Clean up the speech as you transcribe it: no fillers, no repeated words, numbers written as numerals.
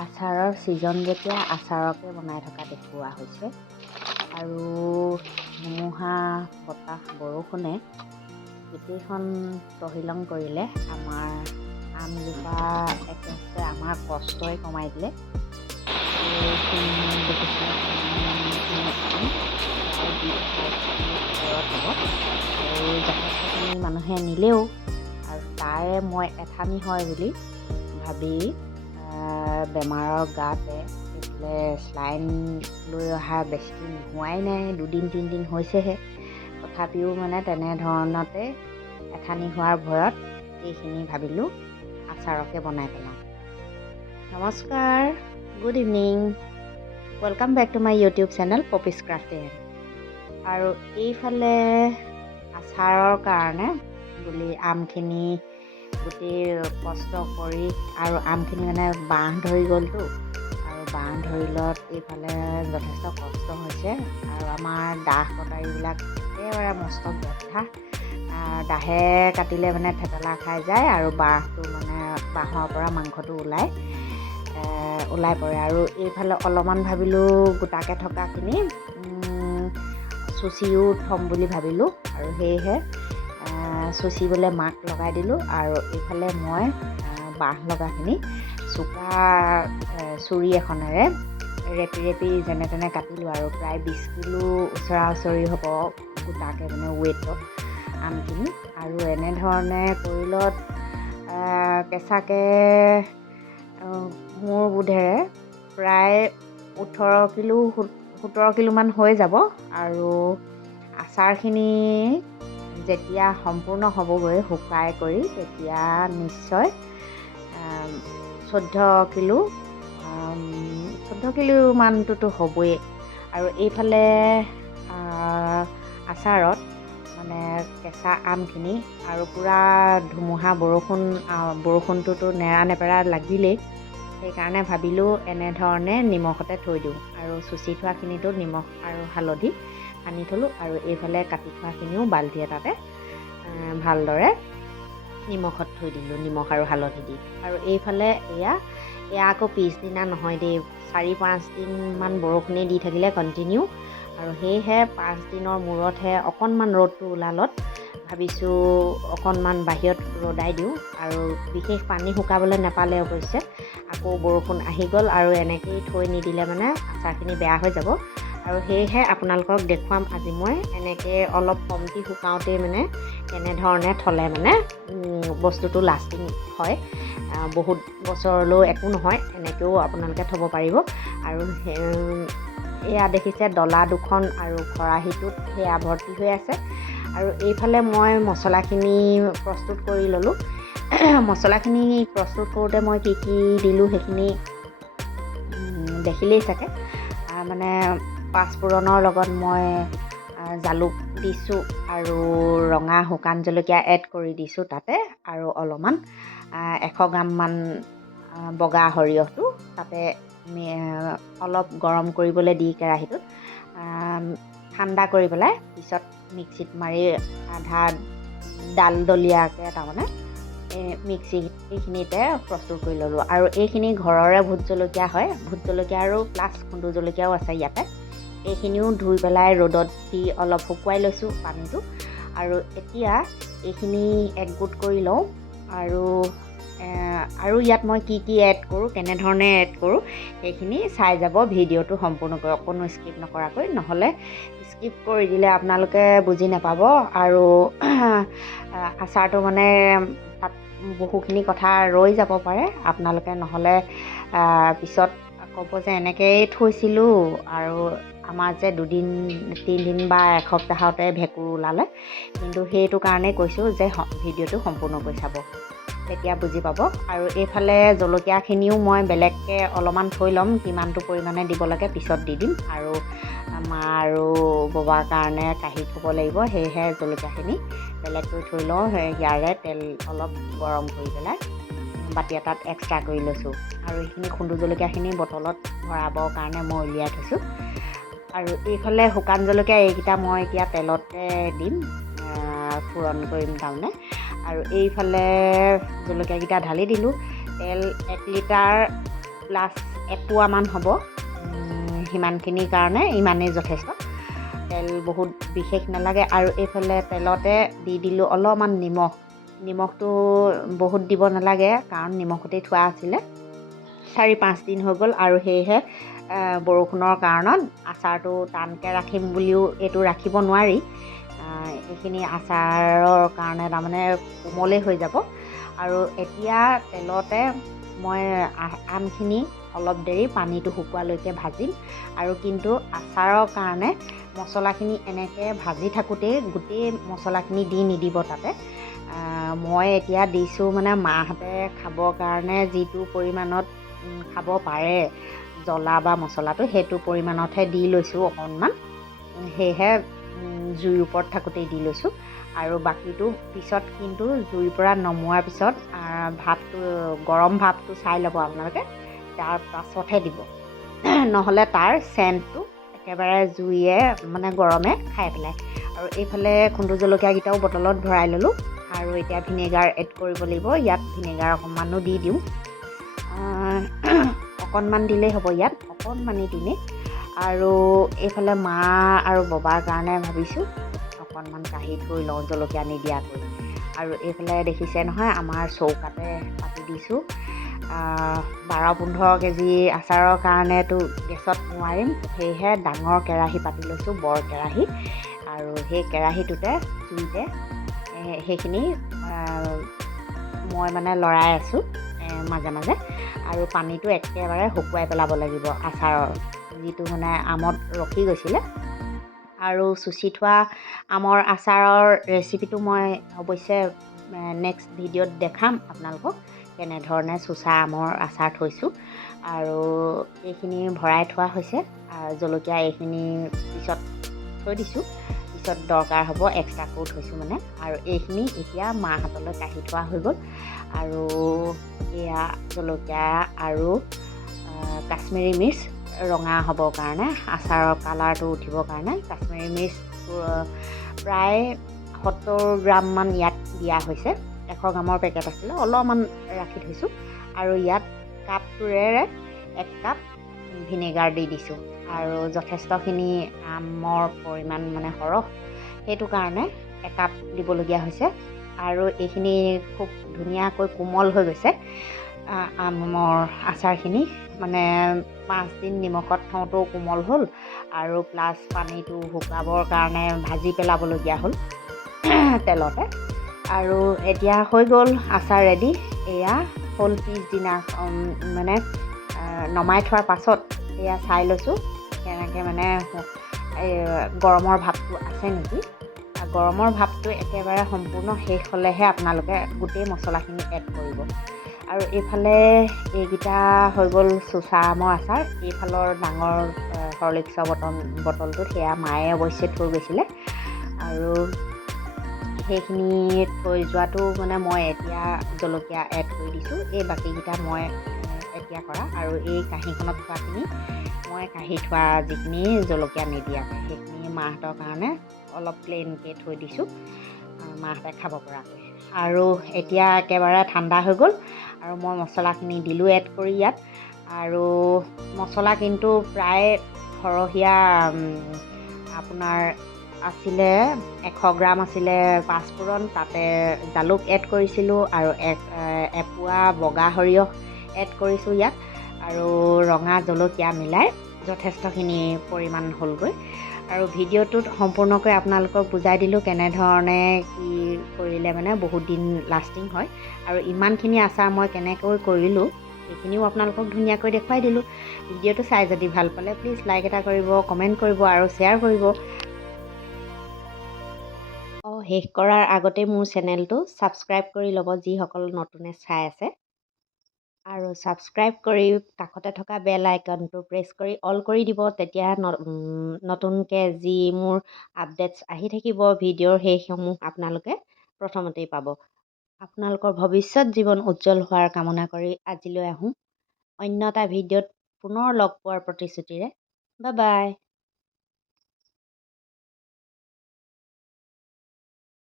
আচাৰৰ ছিজন যেতিয়া আচাৰকে বনাই থকা দেখুওৱা হৈছে আৰু ধুমুহা বতাহ বৰষুণে গোটেইখন তহিলং কৰিলে। আমাৰ আমজোপা একেবাৰে আমাৰ কষ্টই কমাই দিলে। আৰু যথেষ্টখিনি মানুহে নিলেও আৰু তাৰে মই এঠানি হয় বুলি ভাবি বেমাৰৰ গাতে এইফালে স্লাইন লৈ অহা বেছি দিন হোৱাই নাই, 2-3 দিন হৈছেহে। তথাপিও মানে তেনেধৰণতে এঠানি হোৱাৰ ভয়ত এইখিনি ভাবিলোঁ আচাৰকে বনাই পেলাওঁ। নমস্কাৰ, good evening, welcome back to my YouTube channel Poppy's crafting. আৰু এইফালে আচাৰৰ কাৰণে বুলি আমখিনি গোটেই কষ্ট কৰি আৰু আমখিনি মানে বাঁহ ধৰি গ'লতো, আৰু বাঁহ ধৰিলত এইফালে যথেষ্ট কষ্ট হৈছে। আৰু আমাৰ দাহ কটাৰীবিলাক একেবাৰে মস্ত গেঠা, দাহে কাটিলে মানে থেতেলা খাই যায় আৰু বাঁহটো মানে বাঁহৰ পৰা মাংসটো ওলাই পৰে। আৰু এইফালে অলপমান ভাবিলোঁ গোটাকৈ থকাখিনি চুচিও থ'ম বুলি ভাবিলোঁ, আৰু সেয়েহে চুচিবলৈ মাক লগাই দিলোঁ। আৰু এইফালে মই বাঁহ লগাখিনি চোকা চুৰি এখনেৰে ৰেপি যেনে তেনে কাটিলোঁ। আৰু প্ৰায় 20 কিলো ওচৰা ওচৰি হ'ব গোটাকৈ মানে ৱেটত আমখিনি। আৰু এনেধৰণে কৰিলত কেঁচাকৈ মোৰ বোধেৰে প্ৰায় 17 কিলোমান হৈ যাব। আৰু আচাৰখিনি যেতিয়া সম্পূৰ্ণ হ'বগৈ শুকাই কৰি, তেতিয়া নিশ্চয় 14 কিলো মানটোতো হ'বই। আৰু এইফালে আচাৰত মানে কেঁচা আমখিনি আৰু পূৰা ধুমুহা বৰষুণটোতো নেৰা লাগিলেই, সেইকাৰণে ভাবিলোঁ এনেধৰণে নিমখতে থৈ দিওঁ। আৰু চুচি থোৱাখিনিতো নিমখ আৰু হালধি সানি থ'লোঁ, আৰু এইফালে কাটি থোৱাখিনিও বাল্টি এটাতে ভালদৰে নিমখত থৈ দিলোঁ, নিমখ আৰু হালধি দি। আৰু এইফালে এয়া আকৌ পিছদিনা নহয় দেই, 4-5 দিনমান বৰষুণে দি থাকিলে কণ্টিনিউ। আৰু সেয়েহে 5 দিনৰ মূৰতহে অকণমান ৰ'দটো ওলালত ভাবিছোঁ অকণমান বাহিৰত ৰ'দাই দিওঁ। আৰু বিশেষ পানী শুকাবলৈ নাপালে অৱশ্যে আকৌ বৰষুণ আহি গ'ল, আৰু এনেকেই থৈ নিদিলে মানে আচাৰখিনি বেয়া হৈ যাব। আৰু সেয়েহে আপোনালোকক দেখুৱাম আজি মই এনেকৈ অলপ কমটি শুকাওঁতেই মানে কেনেধৰণে থ'লে মানে বস্তুটো লাষ্টিং হয়, বহুত বছৰলৈও একো নহয়, এনেকৈও আপোনালোকে থ'ব পাৰিব। আৰু এয়া দেখিছে ডলা দুখন আৰু খৰাহীটোত সেয়া ভৰ্তি হৈ আছে। আৰু এইফালে মই মছলাখিনি প্ৰস্তুত কৰি ল'লোঁ। মছলাখিনি প্ৰস্তুত কৰোঁতে মই কি দিলোঁ সেইখিনি দেখিলেই চাগে। মানে পাঁচফোৰণৰ লগত মই জালুক দিছোঁ আৰু ৰঙা শুকান জলকীয়া এড কৰি দিছোঁ তাতে, আৰু অলপমান 100 গ্ৰামমান বগা সৰিয়হটো তাতে অলপ গৰম কৰিবলৈ দি কেৰাহীটোত ঠাণ্ডা কৰি পেলাই পিছত মিক্সিত মাৰি আধা ডালডলীয়াকৈ তাৰমানে এইখিনিতে প্ৰস্তুত কৰি ল'লোঁ। আৰু এইখিনি ঘৰৰে ভোট জলকীয়া হয়, ভোট জলকীয়া আৰু প্লাছ খুন্দু জলকীয়াও আছে ইয়াতে। এইখিনিও ধুই পেলাই ৰ'দত দি অলপ শুকুৱাই লৈছোঁ পানীটো। আৰু এতিয়া এইখিনি একগোট কৰি লওঁ। আৰু ইয়াত মই কি এড কৰোঁ, কেনেধৰণে এড কৰোঁ সেইখিনি চাই যাব ভিডিঅ'টো সম্পূৰ্ণকৈ, অকণো স্কিপ নকৰাকৈ। নহ'লে স্কিপ কৰি দিলে আপোনালোকে বুজি নাপাব, আৰু আচাৰটো মানে তাত বহুখিনি কথা ৰৈ যাব পাৰে। আপোনালোকে নহ'লে পিছত ক'ব যে এনেকৈয়ে থৈছিলোঁ আৰু আমাৰ যে 2-3 দিন বা এসপ্তাহতে ভেঁকুৰ ওলালে। কিন্তু সেইটো কাৰণেই কৈছোঁ যে ভিডিঅ'টো সম্পূৰ্ণকৈ চাব, তেতিয়া বুজি পাব। আৰু এইফালে জলকীয়াখিনিও মই বেলেগকৈ অলপমান থৈ ল'ম, কিমানটো পৰিমাণে দিব লাগে পিছত দি দিম। আৰু মা আৰু ববাৰ কাৰণে কাঢ়ি থ'ব লাগিব, সেয়েহে জলকীয়াখিনি বেলেগকৈ থৈ লওঁ। ইয়াৰে তেল অলপ গৰম কৰি পেলাই বাতি এটাত এক্সট্ৰা কৰি লৈছোঁ। আৰু এইখিনি খুন্দু জলকীয়াখিনি বটলত ভৰাবৰ কাৰণে মই উলিয়াই থৈছোঁ। আৰু এইফালে শুকান জলকীয়া এইকেইটা মই এতিয়া তেলতে দিম, ফোৰণ কৰিম তাৰমানে। আৰু এইফালে জলকীয়াকেইটা ঢালি দিলোঁ। তেল 1 লিটাৰ প্লাছ এপোৱামান হ'ব। সিমানখিনিৰ কাৰণে ইমানেই যথেষ্ট। তেল বহুত বিশেষ নালাগে। আৰু এইফালে তেলতে দি দিলোঁ অলপমান নিমখটো বহুত দিব নালাগে, কাৰণ নিমখতেই থোৱা আছিলে। 4-5 দিন হৈ গ'ল, আৰু সেয়েহে বৰষুণৰ কাৰণত আচাৰটো টানকৈ ৰাখিম বুলিও এইটো ৰাখিব নোৱাৰি। এইখিনি আচাৰৰ কাৰণে তাৰমানে কোমলেই হৈ যাব। আৰু এতিয়া তেলতে মই আমখিনি অলপ দেৰি পানীটো শুকোৱালৈকে ভাজিম। আৰু কিন্তু আচাৰৰ কাৰণে মছলাখিনি এনেকৈ ভাজি থাকোঁতেই গোটেই মছলাখিনি দি নিদিব তাতে। মই এতিয়া দিছোঁ মানে মাহঁতে খাবৰ কাৰণে যিটো পৰিমাণত খাব পাৰে জ্বলা বা মছলাটো, সেইটো পৰিমাণতহে দি লৈছোঁ অকণমান। সেয়েহে জুইৰ ওপৰত থাকোঁতেই দি লৈছোঁ। আৰু বাকীটো পিছত কিন্তু জুইৰ পৰা নমোৱাৰ পিছত গৰম ভাপটো চাই ল'ব আপোনালোকে, তাৰ পাছতহে দিব। নহ'লে তাৰ চেণ্টটো একেবাৰে জুইয়ে মানে গৰমে খাই পেলাই। আৰু এইফালে খুন্দু জলকীয়াকেইটাও বটলত ভৰাই ল'লোঁ। আৰু এতিয়া ভিনেগাৰ এড কৰিব লাগিব। ইয়াত ভিনেগাৰ অকণমানো দি দিওঁ। অকণমান দিলেই হ'ব, ইয়াত অকণমানি দিনে। আৰু এইফালে মা আৰু ববাৰ কাৰণে ভাবিছোঁ অকণমান কাঢ়ি থৈ লওঁ জলকীয়া নিদিয়াকৈ। আৰু এইফালে দেখিছে নহয়, আমাৰ চৌকাতে পাতি দিছোঁ। 12-15 কেজি আচাৰৰ কাৰণেতো গেছত নোৱাৰিম, সেয়েহে ডাঙৰ কেৰাহী পাতি লৈছোঁ, বৰ কেৰাহী। আৰু সেই কেৰাহীটোতে জুইতে সেইখিনি মই মানে লৰাই আছোঁ মাজে মাজে। আৰু পানীটো একেবাৰে শুকুৱাই পেলাব লাগিব আচাৰৰ, যিটো মানে আমত ৰখি গৈছিলে। আৰু চুচি থোৱা আমৰ আচাৰৰ ৰেচিপিটো মই অৱশ্যে নেক্সট ভিডিঅ'ত দেখাম আপোনালোকক, কেনেধৰণে চুচা আমৰ আচাৰ থৈছোঁ। আৰু এইখিনি ভৰাই থোৱা হৈছে। জলকীয়া এইখিনি পিছত থৈ দিছোঁ, পিছত দৰকাৰ হ'ব এক্সট্ৰাকৈও থৈছোঁ মানে। আৰু এইখিনি এতিয়া মাহঁতলৈ কাঢ়ি থোৱা হৈ গ'ল। আৰু এয়া জলকীয়া আৰু কাশ্মীৰী মিৰ্চ ৰঙা হ'বৰ কাৰণে, আচাৰৰ কালাৰটো উঠিবৰ কাৰণে কাশ্মীৰী মিৰ্চ প্ৰায় 70 গ্ৰামমান ইয়াত দিয়া হৈছে। 100 গ্ৰামৰ পেকেট আছিলে, অলপমান ৰাখি থৈছোঁ। আৰু ইয়াত কাপটোৰেৰে 1 কাপ ভিনেগাৰ দি দিছোঁ। আৰু যথেষ্টখিনি আমৰ পৰিমাণ মানে সৰহ, সেইটো কাৰণে 1 কাপ দিবলগীয়া হৈছে। আৰু এইখিনি খুব ধুনীয়াকৈ কোমল হৈ গৈছে আমৰ আচাৰখিনি। মানে 5 দিন নিমখত থওঁতেও কোমল হ'ল, আৰু প্লাছ পানীটো শুকাবৰ কাৰণে ভাজি পেলাবলগীয়া হ'ল তেলতে। আৰু এতিয়া হৈ গ'ল আচাৰ ৰেডি। এয়া হ'ল পিছদিনা মানে নমাই থোৱাৰ পাছত এয়া চাই লৈছোঁ কেনেকৈ মানে গৰমৰ ভাপটো আছে নেকি। গৰমৰ ভাপটো একেবাৰে সম্পূৰ্ণ শেষ হ'লেহে আপোনালোকে গোটেই মছলাখিনি এড কৰিব। আৰু এইফালে এইকেইটা হৈ গ'ল চুচা আমৰ আচাৰ। এইফালৰ ডাঙৰ হৰলিক্সৰ বটলটোত সেয়া মায়ে অৱশ্যে থৈ গৈছিলে। আৰু সেইখিনি থৈ যোৱাটো মানে মই এতিয়া জলকীয়া এড কৰি দিছোঁ। এই বাকীকেইটা মই এতিয়া কৰা। আৰু এই কাঁহীখনত থোৱাখিনি মই কাঢ়ি থোৱা যিখিনি জলকীয়া নিদিয়াকৈ, সেইখিনি মাহঁতৰ কাৰণে অলপ প্লেইনকৈ থৈ দিছোঁ, মাহঁতে খাব পৰাকৈ। আৰু এতিয়া একেবাৰে ঠাণ্ডা হৈ গ'ল, আৰু মই মছলাখিনি দিলোঁ এড কৰি ইয়াত। আৰু মছলা কিন্তু প্ৰায় সৰহীয়া আপোনাৰ আছিলে 100 গ্ৰাম আছিলে পাঁচফোৰণ, তাতে জালুক এড কৰিছিলোঁ। আৰু এপোৱা বগা সৰিয়হ এড কৰিছোঁ ইয়াত। আৰু ৰঙা জলকীয়া মিলাই যথেষ্টখিনি পৰিমাণ হ'লগৈ। আৰু ভিডিঅ'টোত সম্পূৰ্ণকৈ আপোনালোকক বুজাই দিলোঁ কেনেধৰণে কি কৰিলে মানে বহুত দিন লাষ্টিং হয়। আৰু ইমানখিনি আচাৰ মই কেনেকৈ কৰিলোঁ সেইখিনিও আপোনালোকক ধুনীয়াকৈ দেখুৱাই দিলোঁ। ভিডিঅ'টো চাই যদি ভাল পালে প্লিজ লাইক এটা কৰিব, কমেণ্ট কৰিব আৰু শ্বেয়াৰ কৰিব। শেষ কৰাৰ আগতে মোৰ চেনেলটো ছাবস্ক্ৰাইব কৰি ল'ব যিসকল নতুনে চাই আছে। আৰু ছাবস্ক্ৰাইব কৰি কাষতে থকা বেল আইকনটো প্ৰেছ কৰি অল কৰি দিব। তেতিয়া নতুনকৈ যি মোৰ আপডেটছ আহি থাকিব ভিডিঅ'ৰ, সেইসমূহ আপোনালোকে প্ৰথমতেই পাব। আপোনালোকৰ ভৱিষ্যত জীৱন উজ্জ্বল হোৱাৰ কামনা কৰি আজিলৈ আহোঁ। অন্য এটা ভিডিঅ'ত পুনৰ লগ পোৱাৰ প্ৰতিশ্ৰুতিৰে। Bye bye.